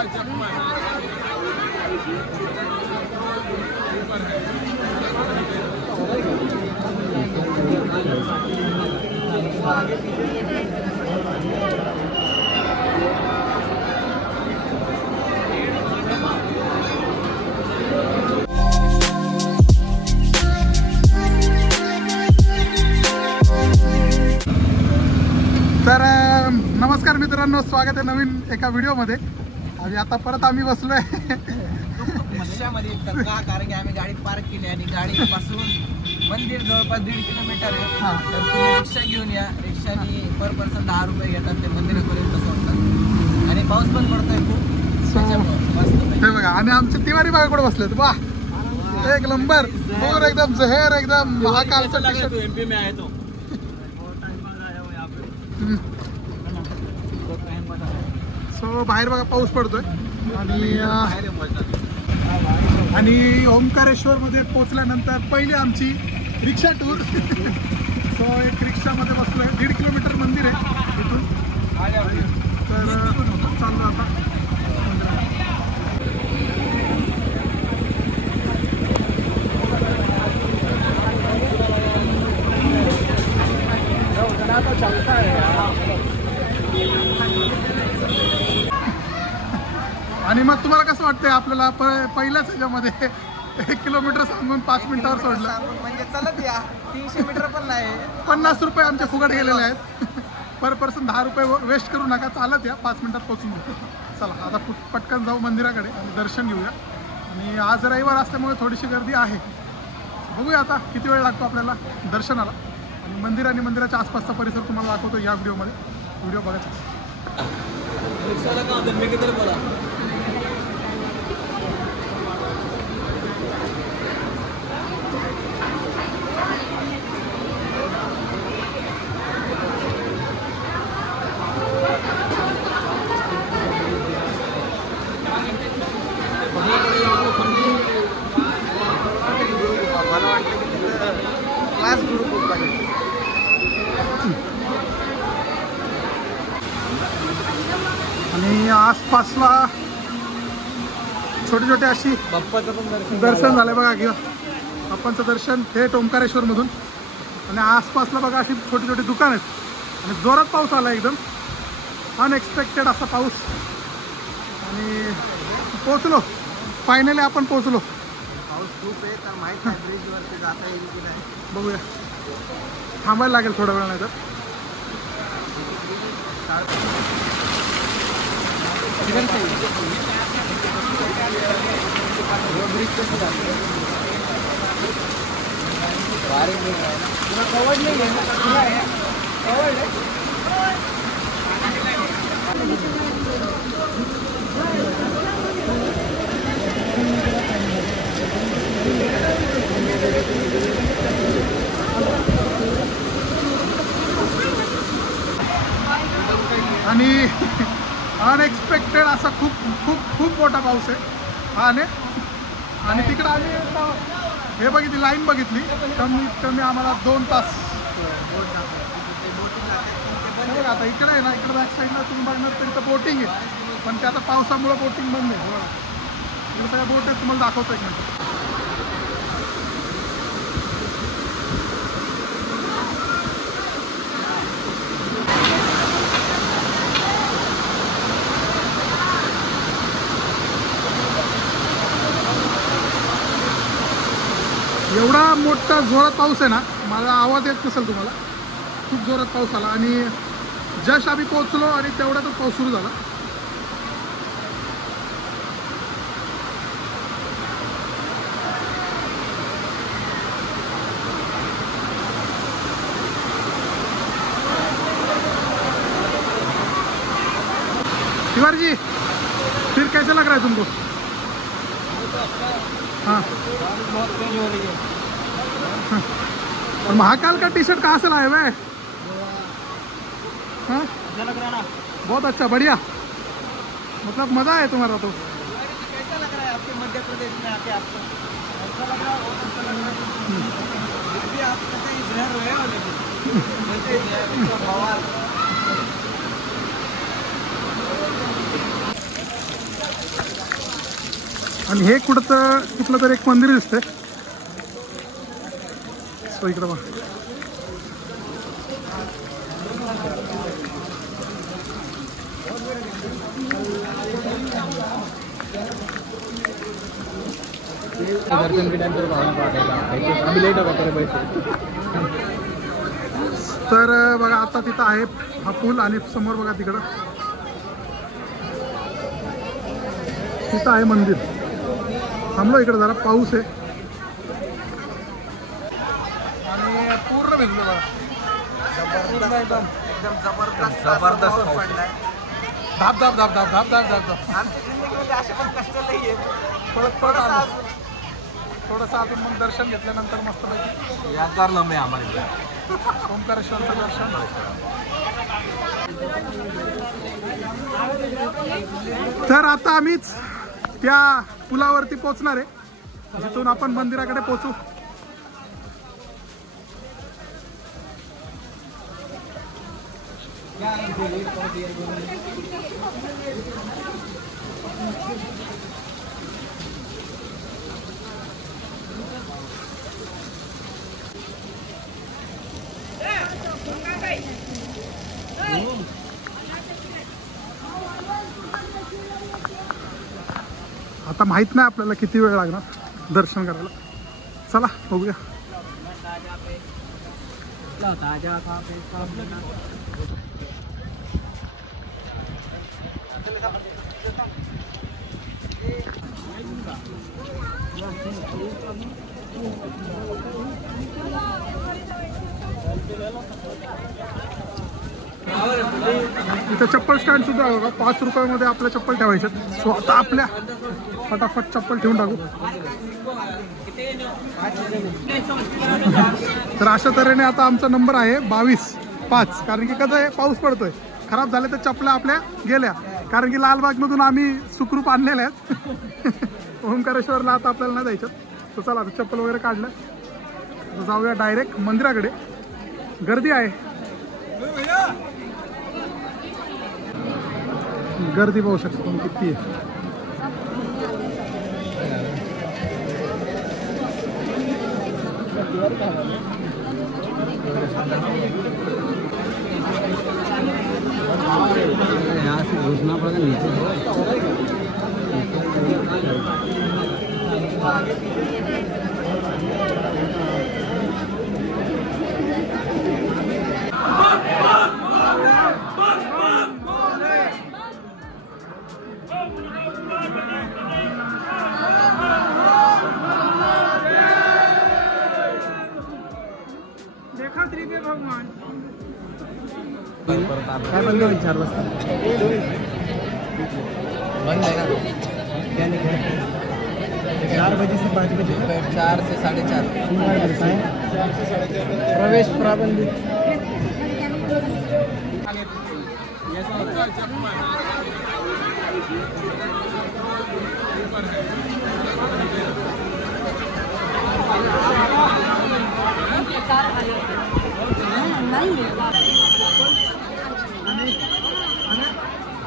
तर नमस्कार मित्रांनो, स्वागत आहे नवीन एका व्हिडिओमध्ये. आणि आता परत आम्ही बसलोय मशामध्ये. तर का? कारण की आम्ही गाडी पार्क केली आणि गाडीपासून मंदिर जवळपास 1.5 किलोमीटर आहे. तर तुम्ही रिक्षा घेऊन या. रिक्षाने पर पर्सन 10 रुपये घेतात ते मंदिरापर्यंत सोडतात. आणि पाऊस पण पडतोय खूप. हे बघा, आणि आमचे तिवारी बागा कुठे बसलेत. वा, एक नंबर पूर एकदम जहर, एकदम महाकालचा टी शर्ट. एमपी में आहे तो. सो बाहेर बघा पाऊस पडतोय. आणि ओंकारेश्वर मध्ये पोहोचल्यानंतर पहिली आमची रिक्षा टूर. सो एक रिक्षामध्ये बसलोय. 1.5 किलोमीटर मंदिर आहे तिथून. तर चाललो आता. आणि मग तुम्हाला कसं वाटतंय आपल्याला पहिल्याच ह्याच्यामध्ये 1 किलोमीटर सांगून 5 मिनिटावर सोडलं. म्हणजे चलत या 300 मीटर पण नाही. 50 रुपये आमचे फुकट गेलेले आहेत. पर पर्सन 10 रुपये वेस्ट करू नका, चालत या. 5 मिनिटात पोहोचून घेऊ. चला आता पटकन जाऊ मंदिराकडे आणि दर्शन घेऊया. आणि आज रविवार असल्यामुळे थोडीशी गर्दी आहे. बघूया आता किती वेळ लागतो आपल्याला दर्शनाला. आणि मंदिर आणि मंदिराच्या आसपासचा परिसर तुम्हाला दाखवतो या व्हिडिओमध्ये. व्हिडिओ बघायचा. आणि आसपासला छोटे छोटे अशी बाप्पाचं पण दर्शन झालंय बघा. किंवा बाप्पांचं दर्शन थेट ओंकारेश्वर मधून. आणि आसपासला बघा अशी छोटी छोटी दुकान आहेत. आणि जोरात पाऊस आला, एकदम अनएक्सपेक्टेड असा पाऊस. आणि पोचलो, फायनली आपण पोचलो. पाऊस खूप आहे तर माहीत नाही ब्रिजवरती जाता येईल की नाही. बघूया, थांबायला लागेल थोडा वेळ, नाही तर आणि अनएक्सपेक्टेड असा खूप खूप खूप मोठा पाऊस आहे. आणि तिकडं आम्ही हे बघितली, लाईन बघितली, कमीत कमी आम्हाला 2 तास. बघा आता इकडे आहे ना, इकडे बॅक साईडला तुम्ही बघणार तर इथं बोटिंग आहे. पण ते आता पावसामुळं बोटिंग बंद आहे. बघा इकडे सगळ्या बोट आहेत, तुम्हाला दाखवतो एक मिनिट. एवढा मोठा जोरात पाऊस आहे ना, माझा आवाज येत नसेल तुम्हाला. खूप जोरात पाऊस आला. आणि जस्ट आम्ही पोहोचलो आणि तेवढ्यातच पाऊस सुरू झाला. तिवारी जी, फिर कैसे लग रहा है तुमको? हाँ, और महाकाल का टी शर्ट कहाँ से लाए हुए? हाँ, अच्छा लग रहा है ना? बहुत अच्छा, बढ़िया, मतलब मजा है तुम्हारा. तो कैसा लग रहा है आपके मध्य प्रदेश में आके? आपको अच्छा लग रहा है? बहुत अच्छा लग रहा है. अभी आप कहते हैं इधर हुए हो, लेकिन बवाल. आणि हे कुठं कुठलं तरी एक मंदिर दिसतंय. सो इकडं बघा. तर बघा आता तिथं आहे हा पूल आणि समोर बघा तिकडं तिथं आहे मंदिर. थांबलो इकडे जरा पाऊस आहे आणि पूर्ण भिजलो बघा. एकदम जबरदस्त पाऊस पडलाय. धाप धाप धाप धाप धाप धाप धाप धाप. आमच्या जिंदगीमध्ये असे पण कष्ट नाहीये. थोडंसं अजून मग दर्शन घेतल्यानंतर मस्त पैकी यादगार लम्हे आम्हाला ओंकारेश्वरचं दर्शन. तर आता आम्हीच त्या पुलावरती पोहोचणार आहे जिथून आपण मंदिराकडे पोहोचू. आता माहित नाही आपल्याला किती वेळ लागणार दर्शन करायला. चला बघूया. इथं चप्पल स्टँड सुद्धा आहे बघा. 5 रुपयामध्ये आपल्या चप्पल ठेवायच्यात. सो आता आपल्या फटाफट चप्पल ठेवून टाकू. तर अशा तऱ्हेने आता आमचा नंबर आहे 22-5. कारण की कसं आहे पाऊस पडतोय. खराब झाले तर चपल्या आपल्या गेल्या. कारण की लालबागमधून आम्ही सुखरूप आणलेल्या आहेत. ओंकारेश्वरला आता आपल्याला नाही जायचं. तर चला आता चप्पल वगैरे काढलं तर जाऊया डायरेक्ट मंदिराकडे. गर्दी आहे. गर्दी पाहू शकतो तुम्ही किती आहे. यहाँ से घुसना पड़ेगा नीचे. देखा त्रिवे भगवान काय बंद होईल 4 वाजता. बंद आहे ना. 4 बजे से 5 बजे. 4 से 4:30. प्रवेश प्राबंधित.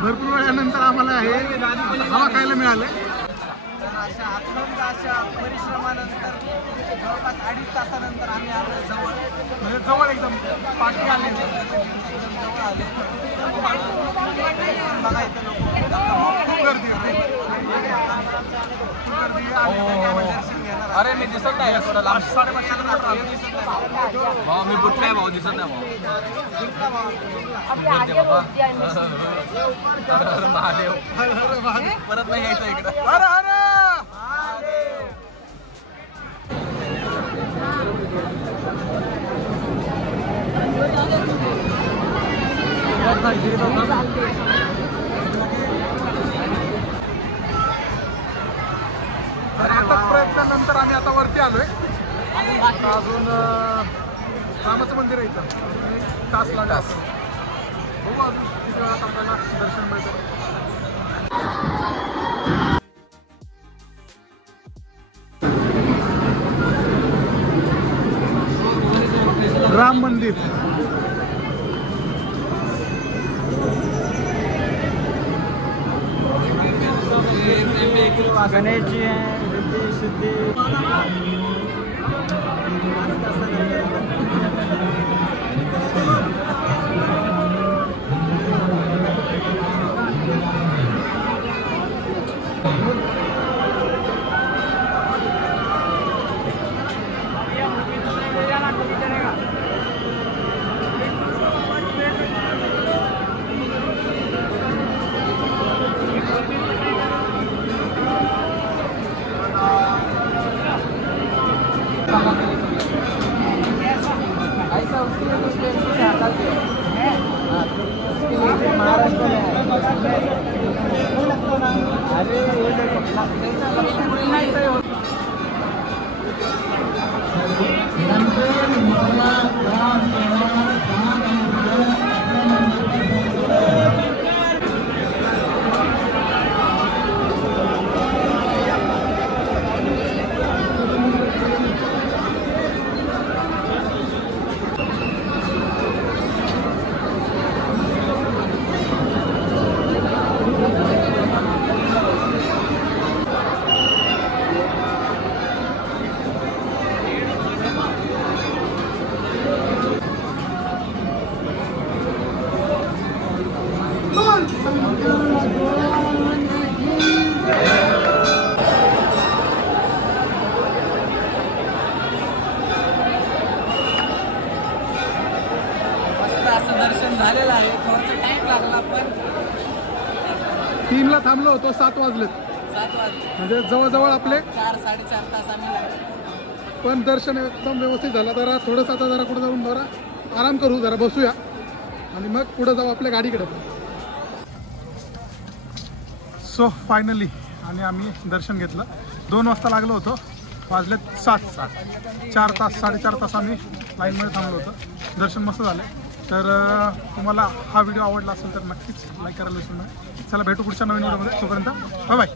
भरपूर वेळानंतर आम्हाला हे हवा खायला मिळाले. अशा अथक परिश्रमानंतर जवळपास 2.5 तासानंतर आम्ही आलो जवळ. म्हणजे जवळ एकदम पाठी आले. एकदम जवळ आले. बघा इथं लोक खूप गर्दी होते. अरे मी दिसत नाही. 5:30 दिसत नाही भाऊ. मी बुटले भाऊ दिसत नाही भाऊ. महादेव परत नाही यायचं इकडं. अरे अरे प्रयत्नानंतर आम्ही आता वरती आलोय. अजून रामाचं मंदिर आहे इथं. 1 तास लागला. बघू अजून किती वेळात आपल्याला दर्शन मिळतं. राम मंदिर. गणेश जी हैं, रिद्धि सिद्धि। ऐसा उसके लिए कुछ पेन से हटा के उसके लिए महाराष्ट्र में अरे ये देखो कैसा लक्ष्मी नहीं सही हो। असं दर्शन झालेलं आहे. थोडासा टाइम लागला पण 3ला थांबलो होतो, 7 वाजलेत 7 वाजले. म्हणजे जवळजवळ आपले 4-4.5 तास आम्ही लागले. पण दर्शन एकदम व्यवस्थित झालं. जरा थोडंसं आता जरा कुठं जाऊन जरा आराम करू, जरा बसूया आणि मग पुढे जाऊ आपल्या गाडीकडे. सो फायनली आणि आम्ही दर्शन घेतलं. 2 वाजता लागलो होतो, वाजलेत 7. 4 तास 4.5 तास आम्ही लाईनमध्ये थांबलो होतो. दर्शन मस्त झालं. तर तुम्हाला हा व्हिडिओ आवडला असेल तर नक्कीच लाईक करायला विसरू नका. चला भेटू पुढच्या नवीन व्हिडिओमध्ये. तोपर्यंत बाय बाय.